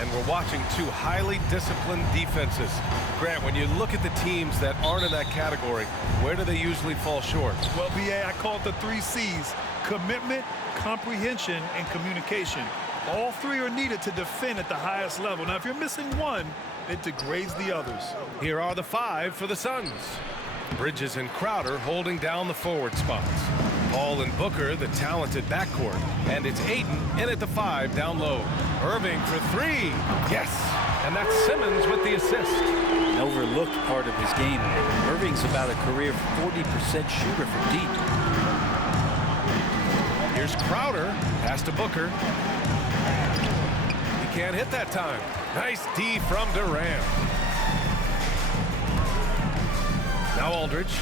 And we're watching two highly disciplined defenses. Grant, when you look at the teams that aren't in that category, where do they usually fall short? Well, BA, I call it the 3 C's: commitment, comprehension, and communication. All three are needed to defend at the highest level. Now, if you're missing one, it degrades the others. Here are the 5 for the Suns. Bridges and Crowder holding down the forward spots. Paul and Booker, the talented backcourt. And it's Ayton in at the 5 down low. Irving for 3. Yes! And that's Simmons with the assist. An overlooked part of his game. Irving's about a career 40% shooter from deep. Here's Crowder. Pass to Booker. He can't hit that time. Nice D from Durant. Now Aldridge.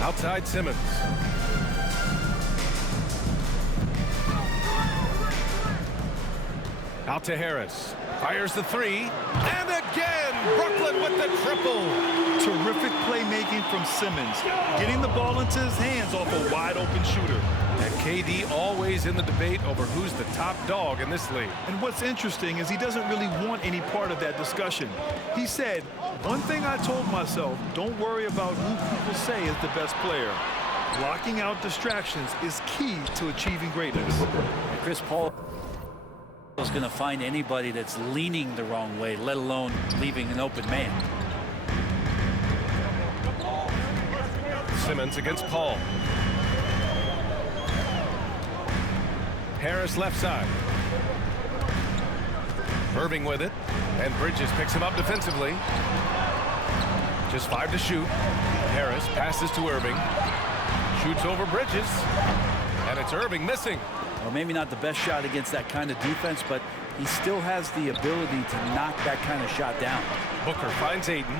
Outside Simmons. Out to Harris. Fires the 3. And again, Brooklyn with the triple. Terrific playmaking from Simmons, getting the ball into his hands off a wide-open shooter. And KD always in the debate over who's the top dog in this league. And what's interesting is he doesn't really want any part of that discussion. He said, one thing I told myself, don't worry about who people say is the best player. Blocking out distractions is key to achieving greatness. Chris Paul is going to find anybody that's leaning the wrong way, let alone leaving an open man. Simmons against Paul. Harris left side. Irving with it. And Bridges picks him up defensively. Just 5 to shoot. Harris passes to Irving. Shoots over Bridges. And it's Irving missing. Well, maybe not the best shot against that kind of defense, but he still has the ability to knock that kind of shot down. Booker finds Ayton.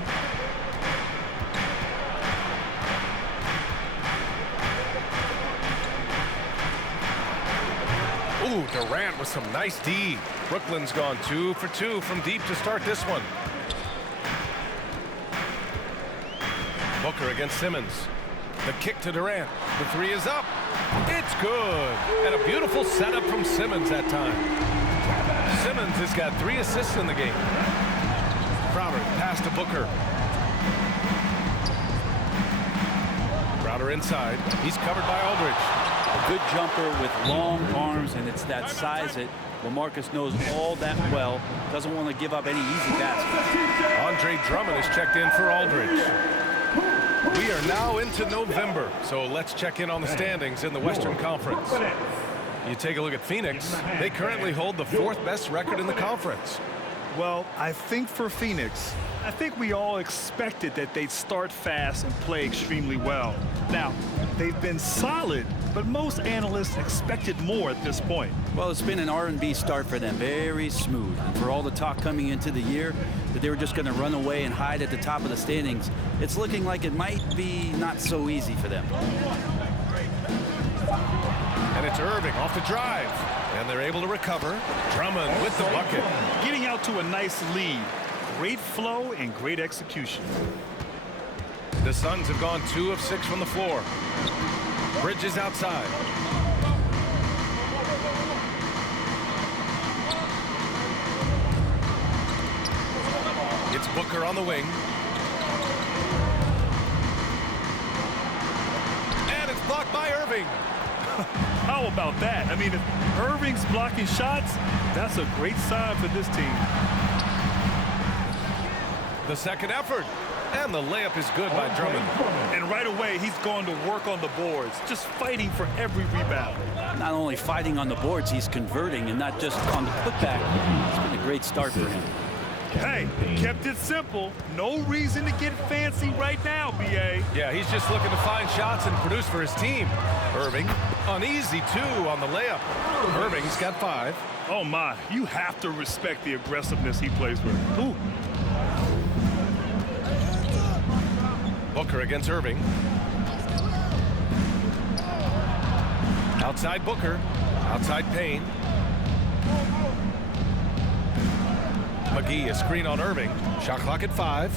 Ooh, Durant with some nice D. Brooklyn's gone 2 for 2 from deep to start this one. Booker against Simmons. The kick to Durant. The 3 is up. It's good. And a beautiful setup from Simmons that time. Simmons has got 3 assists in the game. Crowder pass to Booker. Crowder inside. He's covered by Aldridge. A good jumper with long arms, and it's that size that LaMarcus knows all that well. Doesn't want to give up any easy baskets. Andre Drummond is checked in for Aldridge. We are now into November, so let's check in on the standings in the Western Conference. You take a look at Phoenix. They currently hold the 4th best record in the conference. Well, I think for Phoenix, I think we all expected that they'd start fast and play extremely well. Now, they've been solid, but most analysts expected more at this point. Well, it's been an R&B start for them, very smooth. And for all the talk coming into the year that they were just going to run away and hide at the top of the standings, it's looking like it might be not so easy for them. And it's Irving off the drive. And they're able to recover. Drummond with the bucket. Getting out to a nice lead. Great flow and great execution. The Suns have gone 2 of 6 from the floor. Bridges outside. It's Booker on the wing. And it's blocked by Irving. How about that? I mean, if Irving's blocking shots, that's a great sign for this team. The second effort. And the layup is good by Drummond. And right away, he's going to work on the boards, just fighting for every rebound. Not only fighting on the boards, he's converting, and not just on the putback. It's been a great start for him. Hey, kept it simple. No reason to get fancy right now, B.A. Yeah, he's just looking to find shots and produce for his team. Irving, an easy 2 on the layup. Irving's got 5. Oh, my. You have to respect the aggressiveness he plays with. Ooh. Booker against Irving. Outside Booker. Outside Payne. McGee, a screen on Irving. Shot clock at 5.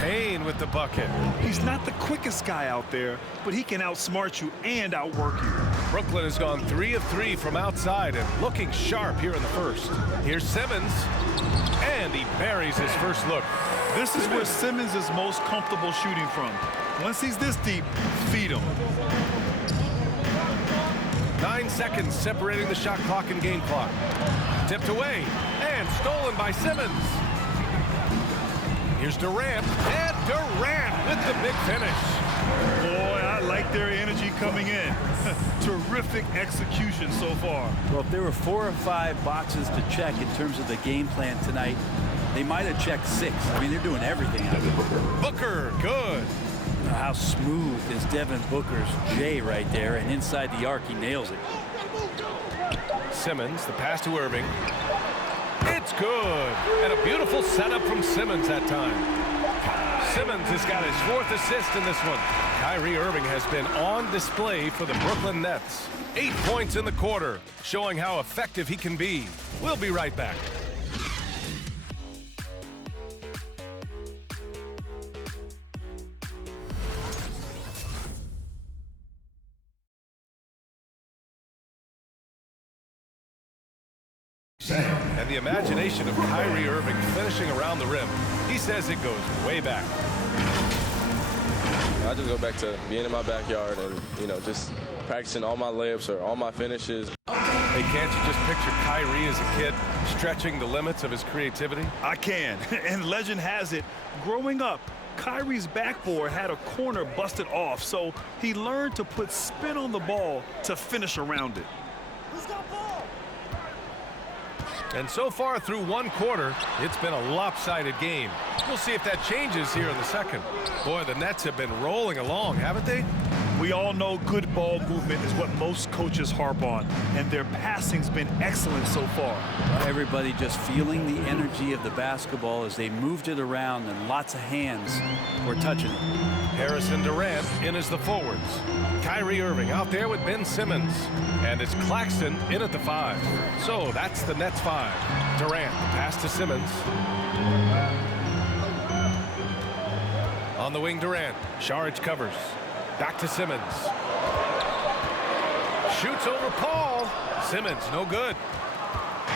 Payne with the bucket. He's not the quickest guy out there, but he can outsmart you and outwork you. Brooklyn has gone 3 of 3 from outside and looking sharp here in the first. Here's Simmons, and he buries his first look. This is where Simmons is most comfortable shooting from. Once he's this deep, feed him. 9 seconds separating the shot clock and game clock. Tipped away and stolen by Simmons. Here's Durant, and Durant with the big finish. Boy, I like their energy coming in. Terrific execution so far. Well, if there were 4 or 5 boxes to check in terms of the game plan tonight, they might have checked 6. I mean, they're doing everything out there. Booker, good. How smooth is Devin Booker's J right there, and inside the arc, he nails it. Simmons, the pass to Irving. It's good. And a beautiful setup from Simmons that time. Simmons has got his 4th assist in this one. Kyrie Irving has been on display for the Brooklyn Nets. 8 points in the quarter, showing how effective he can be. We'll be right back. And the imagination of Kyrie Irving finishing around the rim, he says it goes way back. I just go back to being in my backyard and, you know, just practicing all my layups or all my finishes. Hey, can't you just picture Kyrie as a kid stretching the limits of his creativity? I can. And legend has it, growing up, Kyrie's backboard had a corner busted off, so he learned to put spin on the ball to finish around it. And so far through 1 quarter, it's been a lopsided game. We'll see if that changes here in the second. Boy, the Nets have been rolling along, haven't they? We all know good ball movement is what most coaches harp on, and their passing's been excellent so far. Everybody just feeling the energy of the basketball as they moved it around, and lots of hands were touching it. Harrison Durant in as the forwards. Kyrie Irving out there with Ben Simmons. And it's Claxton in at the 5. So that's the Nets 5. Durant, pass to Simmons. On the wing, Durant. Saric covers. Back to Simmons. Shoots over Paul. Simmons, no good.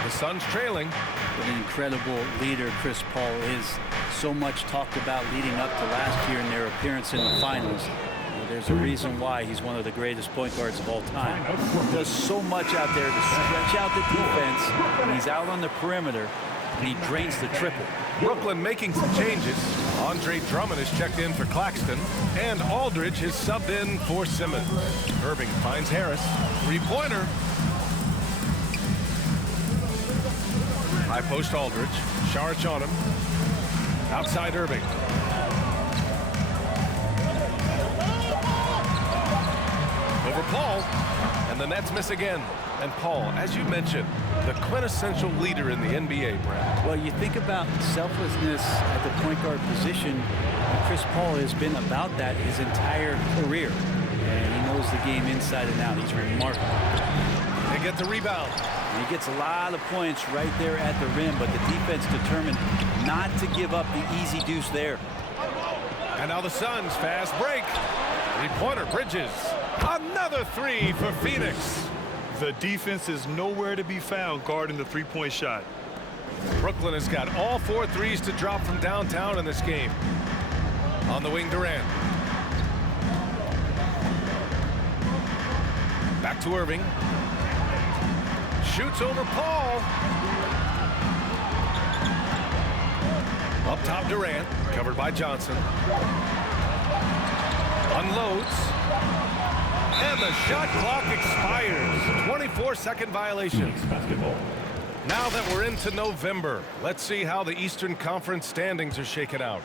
The Suns trailing. What an incredible leader Chris Paul is. So much talked about leading up to last year in their appearance in the finals. There's a reason why he's one of the greatest point guards of all time. He does so much out there to stretch out the defense. And he's out on the perimeter, and he drains the triple. Brooklyn making some changes. Andre Drummond has checked in for Claxton, and Aldridge has subbed in for Simmons. Irving finds Harris. 3-pointer. High post Aldridge. Saric on him. Outside Irving. Over Paul, and the Nets miss again. And Paul, as you mentioned, the quintessential leader in the NBA, Brad. Well, you think about selflessness at the point guard position, and Chris Paul has been about that his entire career. And he knows the game inside and out. He's remarkable. They get the rebound. And he gets a lot of points right there at the rim, but the defense determined not to give up the easy deuce there. And now the Suns fast break. 3-pointer Bridges. Another 3 for Phoenix. The defense is nowhere to be found guarding the 3-point shot. Brooklyn has got all 4 threes to drop from downtown in this game. On the wing, Durant. Back to Irving. Shoots over Paul. Up top, Durant, covered by Johnson. Unloads. And the shot clock expires. 24-second violation. Now that we're into November, let's see how the Eastern Conference standings are shaken out.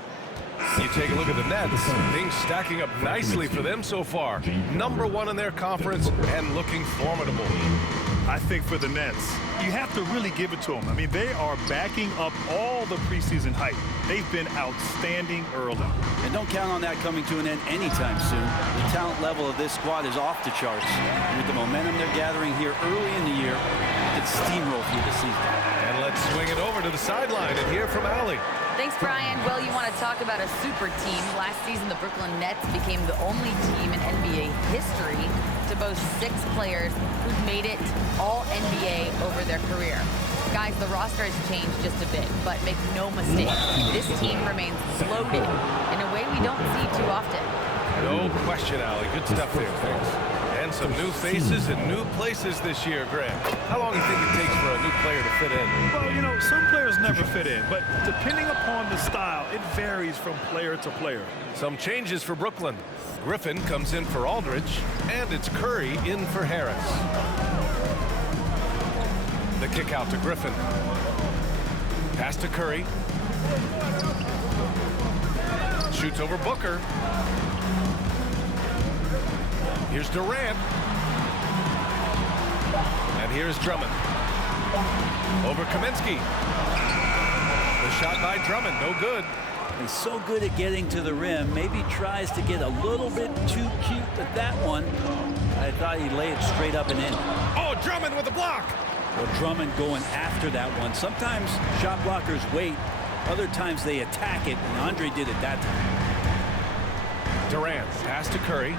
You take a look at the Nets, things stacking up nicely for them so far. Number 1 in their conference and looking formidable. I think for the Nets, you have to really give it to them. I mean, they are backing up all the preseason hype. They've been outstanding early. And don't count on that coming to an end anytime soon. The talent level of this squad is off the charts. And with the momentum they're gathering here early in the year, it's steamroll through the season. And let's swing it over to the sideline and hear from Allie. Thanks, Brian. Well, you want to talk about a super team. Last season, the Brooklyn Nets became the only team in NBA history to boast 6 players who've made it all NBA over their career. Guys, the roster has changed just a bit, but make no mistake, this team remains loaded in a way we don't see too often. No question, Allie. Good stuff there. Thanks. And some new faces and new places this year, Greg. How long do you think it takes for a new player to fit in? Well, you know, some players never fit in, but depending upon the style, it varies from player to player. Some changes for Brooklyn. Griffin comes in for Aldridge, and it's Curry in for Harris. The kick out to Griffin. Pass to Curry. Shoots over Booker. Here's Durant. And here's Drummond. Over Kaminsky. The shot by Drummond, no good. He's so good at getting to the rim. Maybe tries to get a little bit too cute at that one. I thought he'd lay it straight up and in. Oh, Drummond with a block. Well, Drummond going after that one. Sometimes shot blockers wait. Other times they attack it, and Andre did it that time. Durant, pass to Curry.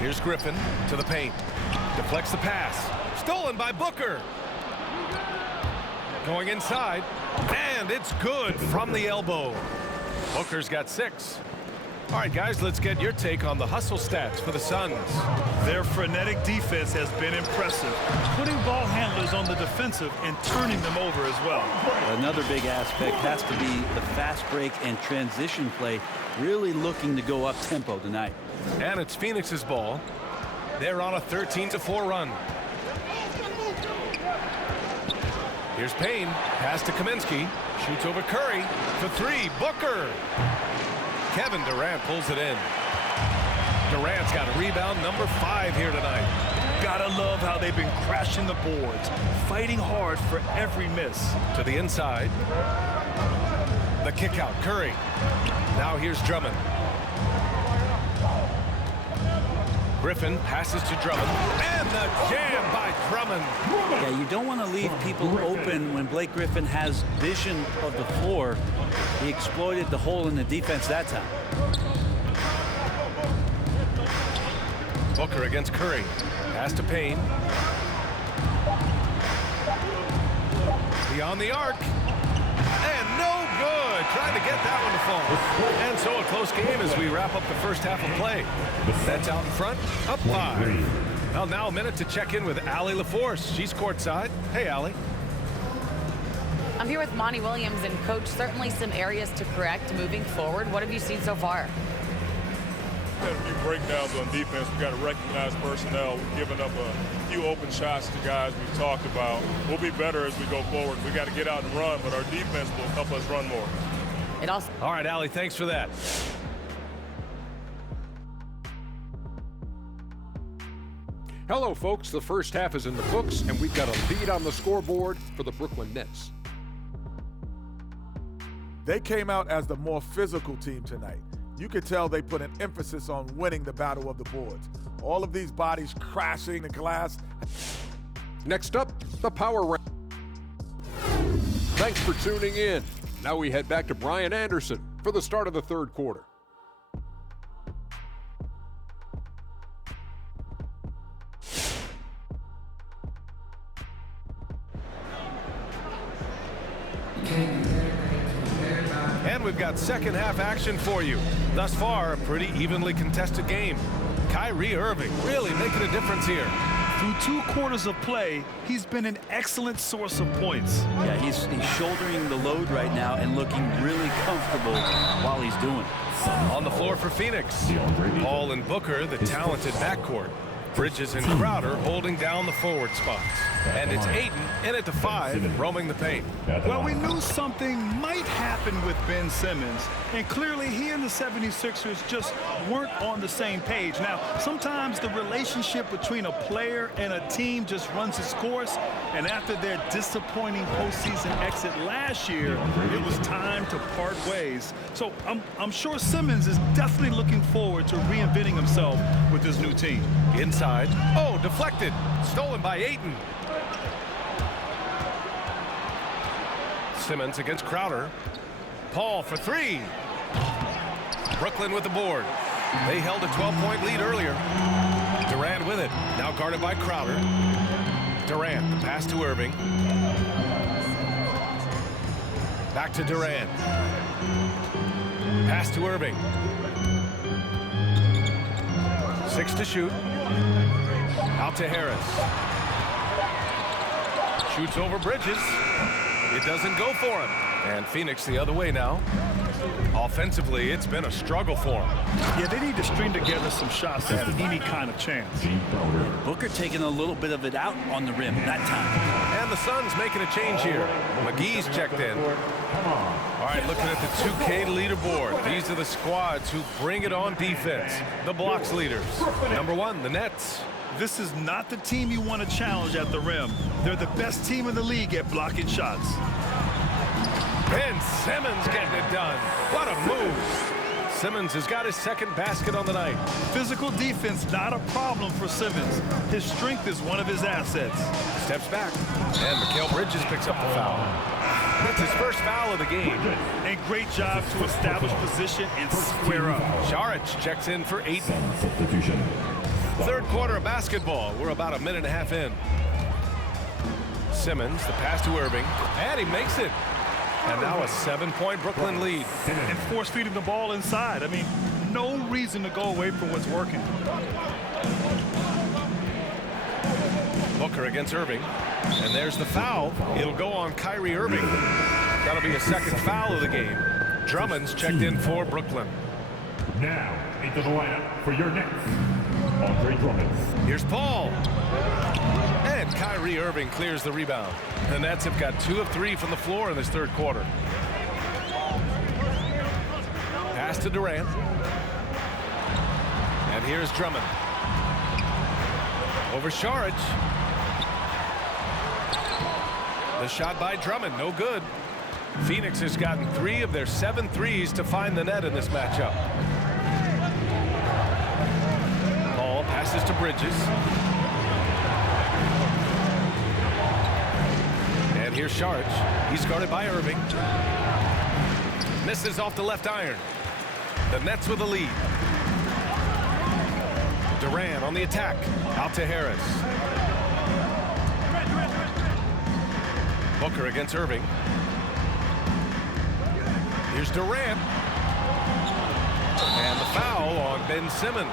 Here's Griffin to the paint. Deflects the pass. Stolen by Booker. Going inside. And it's good from the elbow. Booker's got 6. All right, guys, let's get your take on the hustle stats for the Suns. Their frenetic defense has been impressive, putting ball handlers on the defensive and turning them over as well. Another big aspect has to be the fast break and transition play, really looking to go up tempo tonight. And it's Phoenix's ball. They're on a 13-4 run. Here's Payne. Pass to Kaminsky. Shoots over Curry for 3. Booker. Kevin Durant pulls it in. Durant's got a rebound number 5 here tonight. Gotta love how they've been crashing the boards, fighting hard for every miss. To the inside. The kick out. Curry. Now here's Drummond. Griffin passes to Drummond. And the jam by Drummond. Yeah, you don't want to leave people open when Blake Griffin has vision of the floor. He exploited the hole in the defense that time. Booker against Curry. Pass to Payne. Beyond the arc. And no good. Trying to get that one to fall. And so a close game as we wrap up the first half of play. That's out in front. Up 5. Well, now a minute to check in with Allie LaForce. She's courtside. Hey, Allie. I'm here with Monty Williams, and Coach, certainly some areas to correct moving forward. What have you seen so far? Had a few breakdowns on defense. We got to recognize personnel. We've given up a few open shots to guys we've talked about. We'll be better as we go forward. We got to get out and run, but our defense will help us run more. All right, Allie, thanks for that. Hello, folks. The first half is in the books, and we've got a lead on the scoreboard for the Brooklyn Nets. They came out as the more physical team tonight. You could tell they put an emphasis on winning the battle of the boards. All of these bodies crashing the glass. Next up, the power round. Thanks for tuning in. Now we head back to Brian Anderson for the start of the third quarter. And we've got second half action for you. Thus far, a pretty evenly contested game. Kyrie Irving really making a difference here. Through 2 quarters of play, he's been an excellent source of points. Yeah, he's shouldering the load right now and looking really comfortable while he's doing it. On the floor for Phoenix, Paul and Booker, the talented backcourt. Bridges and Crowder holding down the forward spots. And it's Ayton in at the 5, roaming the paint. Well, we knew something might happen with Ben Simmons, and clearly he and the 76ers just weren't on the same page. Now, sometimes the relationship between a player and a team just runs its course, and after their disappointing postseason exit last year, it was time to part ways. So I'm sure Simmons is definitely looking forward to reinventing himself with this new team. Inside. Oh, deflected. Stolen by Ayton. Simmons against Crowder. Paul for 3. Brooklyn with the board. They held a 12-point lead earlier. Durant with it. Now guarded by Crowder. Durant, the pass to Irving. Back to Durant. Pass to Irving. 6 to shoot. Out to Harris. Shoots over Bridges. It doesn't go for him. And Phoenix the other way now. Offensively, it's been a struggle for them. Yeah, they need to string together some shots to have any kind of chance. Booker taking a little bit of it out on the rim that time. And the Suns making a change here. McGee's checked in. All right, looking at the 2K leaderboard. These are the squads who bring it on defense. The blocks leaders. Number 1, the Nets. This is not the team you want to challenge at the rim. They're the best team in the league at blocking shots. Ben Simmons getting it done. What a move. Simmons has got his second basket on the night. Physical defense, not a problem for Simmons. His strength is one of his assets. Steps back. And Mikal Bridges picks up the foul. That's his first foul of the game. And great job to establish position and square up. Saric checks in for 8. Third quarter of basketball. We're about a minute and a half in. Simmons, the pass to Irving. And he makes it. And now a 7-point Brooklyn lead. And force feeding the ball inside. I mean, no reason to go away from what's working. Booker against Irving. And there's the foul. It'll go on Kyrie Irving. That'll be a second foul of the game. Drummond's checked in for Brooklyn. Now into the lineup for your Nets, Andre Drummond. Here's Paul. And Kyrie Irving clears the rebound. The Nets have got 2 of 3 from the floor in this third quarter. Pass to Durant. And here's Drummond. Over Saric. The shot by Drummond, no good. Phoenix has gotten 3 of their 7 threes to find the net in this matchup. Paul passes to Bridges. And here's Saric. He's guarded by Irving. Misses off the left iron. The Nets with the lead. Durant on the attack. Out to Harris. Booker against Irving. Here's Durant. And the foul on Ben Simmons.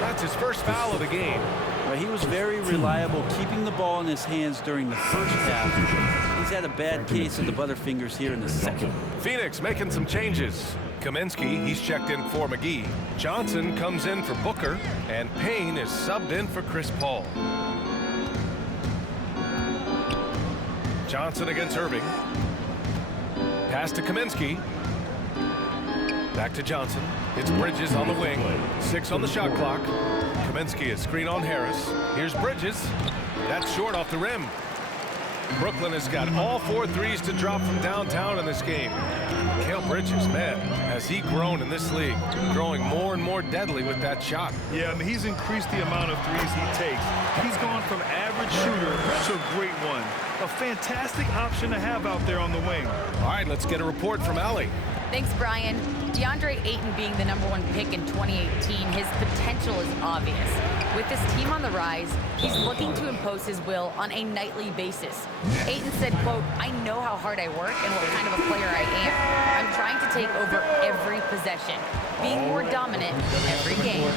That's his first foul of the game. Well, he was very reliable, keeping the ball in his hands during the first half. He's had a bad case of the butterfingers here in the second. Phoenix making some changes. Kaminsky, he's checked in for McGee. Johnson comes in for Booker. And Payne is subbed in for Chris Paul. Johnson against Irving. Pass to Kaminsky. Back to Johnson. It's Bridges on the wing. 6 on the shot clock. Kaminsky is screen on Harris. Here's Bridges. That's short off the rim. Brooklyn has got all 4 threes to drop from downtown in this game. Mikal Bridges, man, has he grown in this league, growing more and more deadly with that shot. Yeah, I mean, he's increased the amount of threes he takes. He's gone from average shooter to a great one. A fantastic option to have out there on the wing. All right, let's get a report from Allie. Thanks, Brian. DeAndre Ayton being the #1 pick in 2018, his potential is obvious. With this team on the rise, he's looking to impose his will on a nightly basis. Ayton said, quote, "I know how hard I work and what kind of a player I am. I'm trying to take over every possession, being more dominant every game."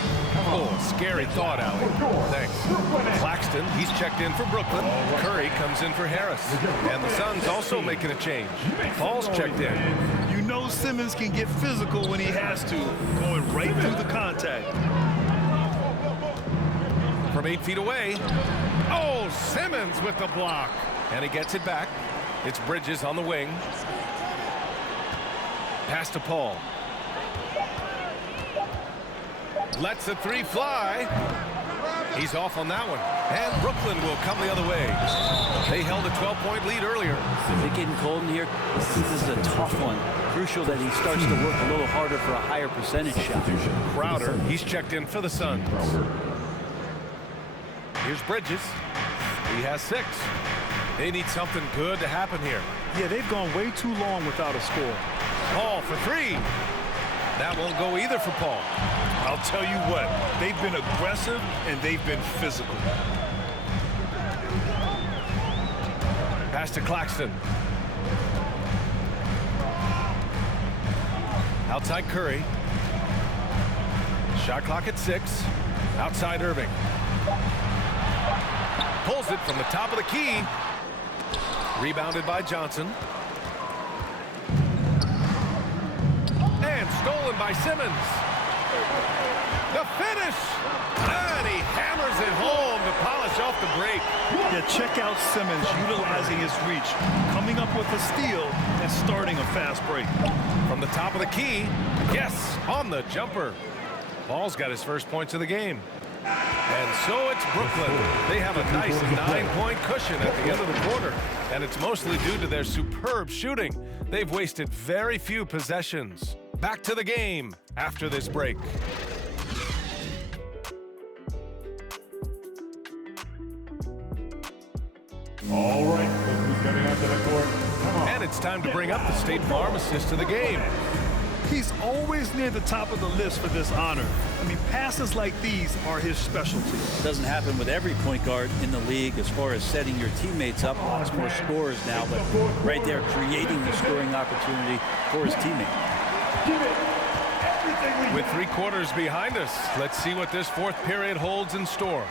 Oh, scary thought, Allie. Thanks. Claxton, he's checked in for Brooklyn. Curry comes in for Harris. And the Suns also making a change. Paul's checked in. You know Simmons can get physical when he has to, going right through the contact. From 8 feet away. Oh, Simmons with the block. And he gets it back. It's Bridges on the wing. Pass to Paul. Lets the 3 fly. He's off on that one. And Brooklyn will come the other way. They held a 12-point lead earlier. Is it getting cold in here? This is a tough one. Crucial that he starts to work a little harder for a higher percentage shot. Crowder, he's checked in for the Suns. Here's Bridges. He has 6. They need something good to happen here. Yeah, they've gone way too long without a score. Paul for 3. That won't go either for Paul. I'll tell you what, they've been aggressive and they've been physical. Pass to Claxton. Outside Curry. Shot clock at 6. Outside Irving. Pulls it from the top of the key. Rebounded by Johnson. And stolen by Simmons. The finish. And he hammers it home to polish off the break. Yeah, check out Simmons utilizing his reach, coming up with a steal and starting a fast break. From the top of the key. Yes, on the jumper. Paul's got his first points of the game. And so it's Brooklyn. They have a nice 9-point cushion at the end of the quarter. And it's mostly due to their superb shooting. They've wasted very few possessions. Back to the game after this break. All right, look who's coming onto the court. Come on. And it's time to bring up the State Farm assist of the game. He's always near the top of the list for this honor. I mean, passes like these are his specialty. It doesn't happen with every point guard in the league as far as setting your teammates up. Lots more scorers now, but right there creating the scoring opportunity for his teammate. With 3 quarters behind us, let's see what this fourth period holds in store.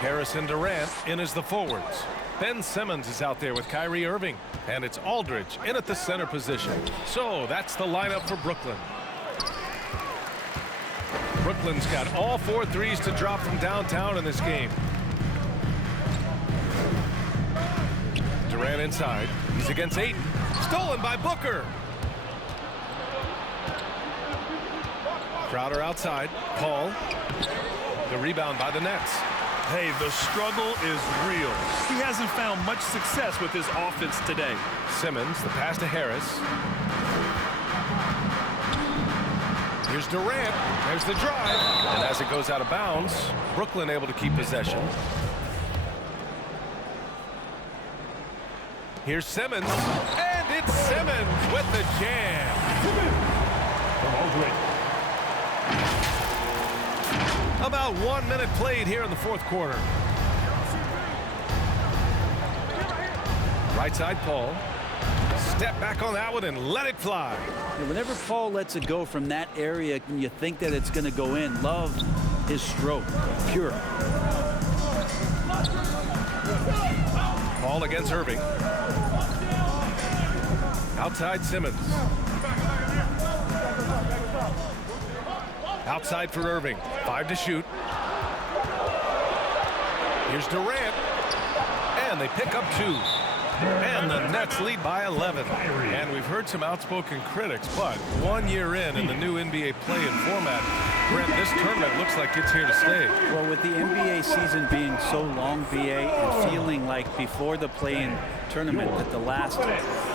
Harris and Durant in as the forwards. Ben Simmons is out there with Kyrie Irving. And it's Aldridge in at the center position. So that's the lineup for Brooklyn. Brooklyn's got all 4 threes to drop from downtown in this game. Durant inside. He's against Ayton. Stolen by Booker. Crowder outside. Paul. The rebound by the Nets. Hey, the struggle is real. He hasn't found much success with his offense today. Simmons, the pass to Harris. Here's Durant. There's the drive. And as it goes out of bounds, Brooklyn able to keep possession. Here's Simmons. And it's Simmons with the jam. From Aldridge. About 1 minute played here in the fourth quarter. Right side, Paul. Step back on that one and let it fly. And whenever Paul lets it go from that area, you think that it's going to go in. Love his stroke. Pure. Paul against Irving. Outside Simmons. Outside for Irving. 5 to shoot. Here's Durant. And they pick up 2. And the Nets lead by 11. And we've heard some outspoken critics, but 1 year in the new NBA play-in format, Brent, this tournament looks like it's here to stay. Well, with the NBA season being so long, BA, and feeling like before the play-in tournament that the last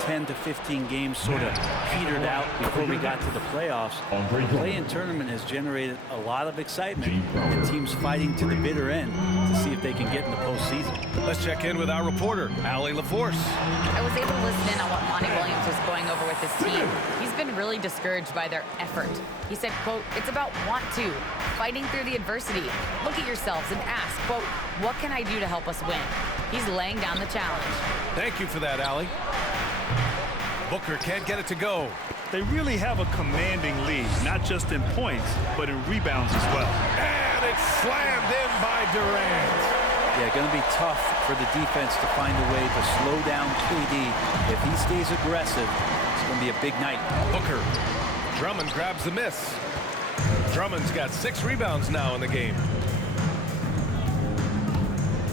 10 to 15 games sort of petered out before we got to the playoffs, the play-in tournament has generated a lot of excitement and teams fighting to the bitter end to see if they can get in the postseason. Let's check in with our reporter, Allie LaForce. I was able to listen in on what Monty Williams was going over with his team. He's been really discouraged by their effort. He said, quote, "It's about want to, fighting through the adversity. Look at yourselves and ask, quote, what can I do to help us win?" He's laying down the challenge. Thank you for that, Allie. Booker can't get it to go. They really have a commanding lead, not just in points, but in rebounds as well. And it's slammed in by Durant. Yeah, going to be tough for the defense to find a way to slow down KD. If he stays aggressive, it's going to be a big night. Booker. Drummond grabs the miss. Drummond's got 6 rebounds now in the game.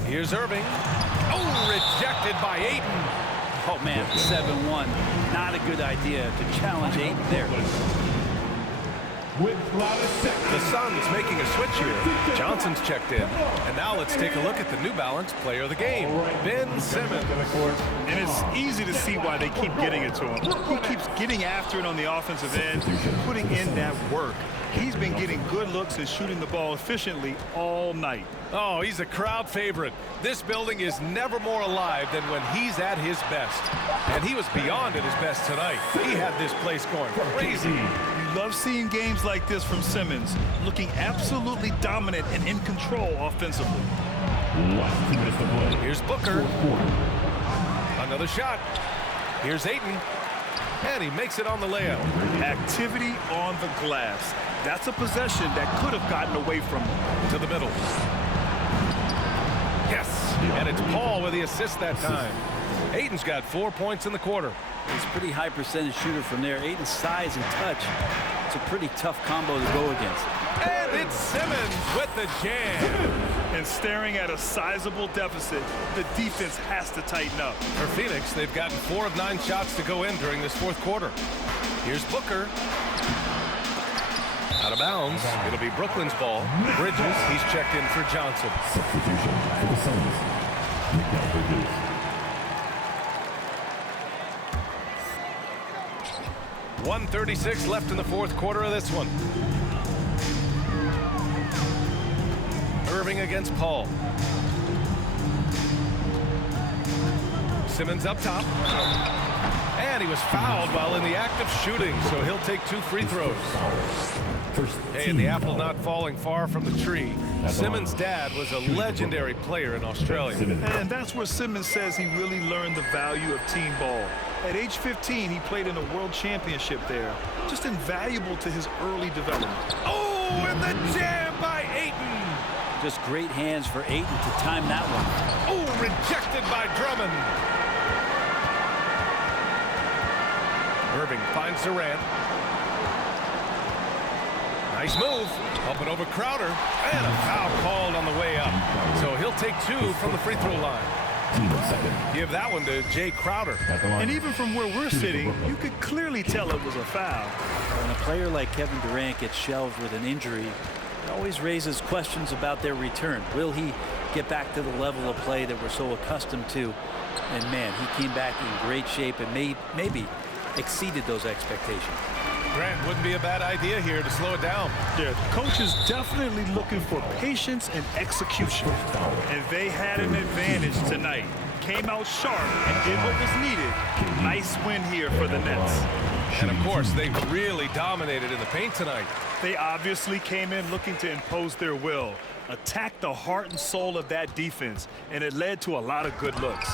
Here's Irving. Oh, rejected by Ayton. Oh, man, 7-1. Not a good idea to challenge Ayton there. The Suns making a switch here. Johnson's checked in. And now let's take a look at the New Balance player of the game, Ben Simmons. And it's easy to see why they keep getting it to him. He keeps getting after it on the offensive end, putting in that work. He's been getting good looks and shooting the ball efficiently all night. Oh, he's a crowd favorite. This building is never more alive than when he's at his best. And he was beyond at his best tonight. He had this place going crazy. You love seeing games like this from Simmons, looking absolutely dominant and in control offensively. Last 2 minutes to play. Here's Booker. Another shot. Here's Ayton. And he makes it on the layup. Activity on the glass. That's a possession that could have gotten away from him. To the middle. Yes. And it's Paul with the assist that time. Ayton's got 4 points in the quarter. He's a pretty high percentage shooter from there. Ayton's size and touch. It's a pretty tough combo to go against. And it's Simmons with the jam. And staring at a sizable deficit, the defense has to tighten up. For Phoenix, they've gotten 4 of 9 shots to go in during this fourth quarter. Here's Booker. Out of bounds. It'll be Brooklyn's ball. Bridges, he's checked in for Johnson. Substitution for the Suns. Mikal Bridges. .136 left in the fourth quarter of this one. Irving against Paul. Simmons up top. And he was fouled while in the act of shooting, so he'll take 2 free throws. Hey, and the apple not falling far from the tree. Simmons' dad was a legendary player in Australia. And that's where Simmons says he really learned the value of team ball. At age 15, he played in a world championship there. Just invaluable to his early development. Oh, and the jam by Ayton. Just great hands for Ayton to time that one. Oh, rejected by Drummond. Irving finds Durant. Nice move. Up and over Crowder. And a foul called on the way up. So he'll take 2 from the free throw line. Give that one to Jay Crowder. And even from where we're sitting, you could clearly tell it was a foul. When a player like Kevin Durant gets shelved with an injury, it always raises questions about their return. Will he get back to the level of play that we're so accustomed to? And man, he came back in great shape and maybe exceeded those expectations. Grant, wouldn't be a bad idea here to slow it down. Yeah, the coach is definitely looking for patience and execution. And they had an advantage tonight. Came out sharp and did what was needed. Nice win here for the Nets. And of course, they really dominated in the paint tonight. They obviously came in looking to impose their will, attack the heart and soul of that defense, and it led to a lot of good looks.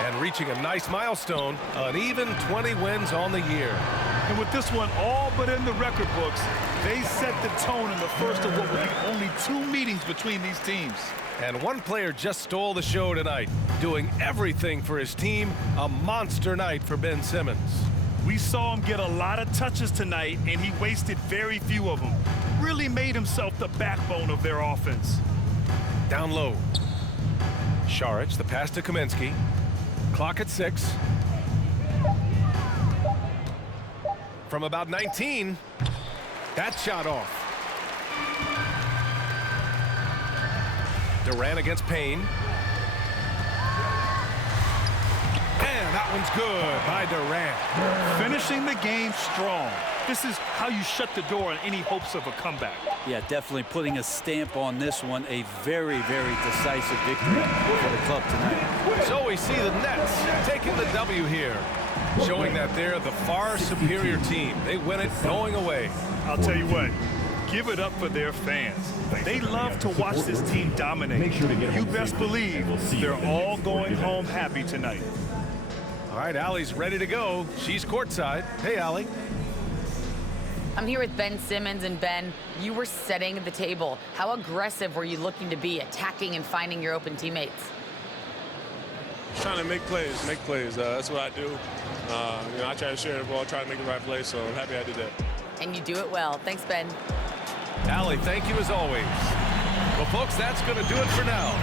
And reaching a nice milestone, an even 20 wins on the year. And with this one all but in the record books, they set the tone in the first of what will be only 2 meetings between these teams. And one player just stole the show tonight, doing everything for his team. A monster night for Ben Simmons. We saw him get a lot of touches tonight, and he wasted very few of them. Really made himself the backbone of their offense. Down low. Šarić, the pass to Kaminsky. Clock at 6. From about 19, that shot off. Durant against Payne. And that one's good by Durant. Finishing the game strong. This is how you shut the door on any hopes of a comeback. Yeah, definitely putting a stamp on this one. A very, very decisive victory for the club tonight. So we see the Nets taking the W here, showing that they're the far superior team. They win it going away. I'll tell you what, give it up for their fans. They love to watch this team dominate. You best believe they're all going home happy tonight. All right, Allie's ready to go. She's courtside. Hey, Allie. I'm here with Ben Simmons, and Ben, you were setting the table. How aggressive were you looking to be, attacking and finding your open teammates? Trying to make plays. That's what I do. I try to share the ball, try to make the right play, so I'm happy I did that. And you do it well. Thanks, Ben. Allie, thank you as always. Well, folks, that's going to do it for now.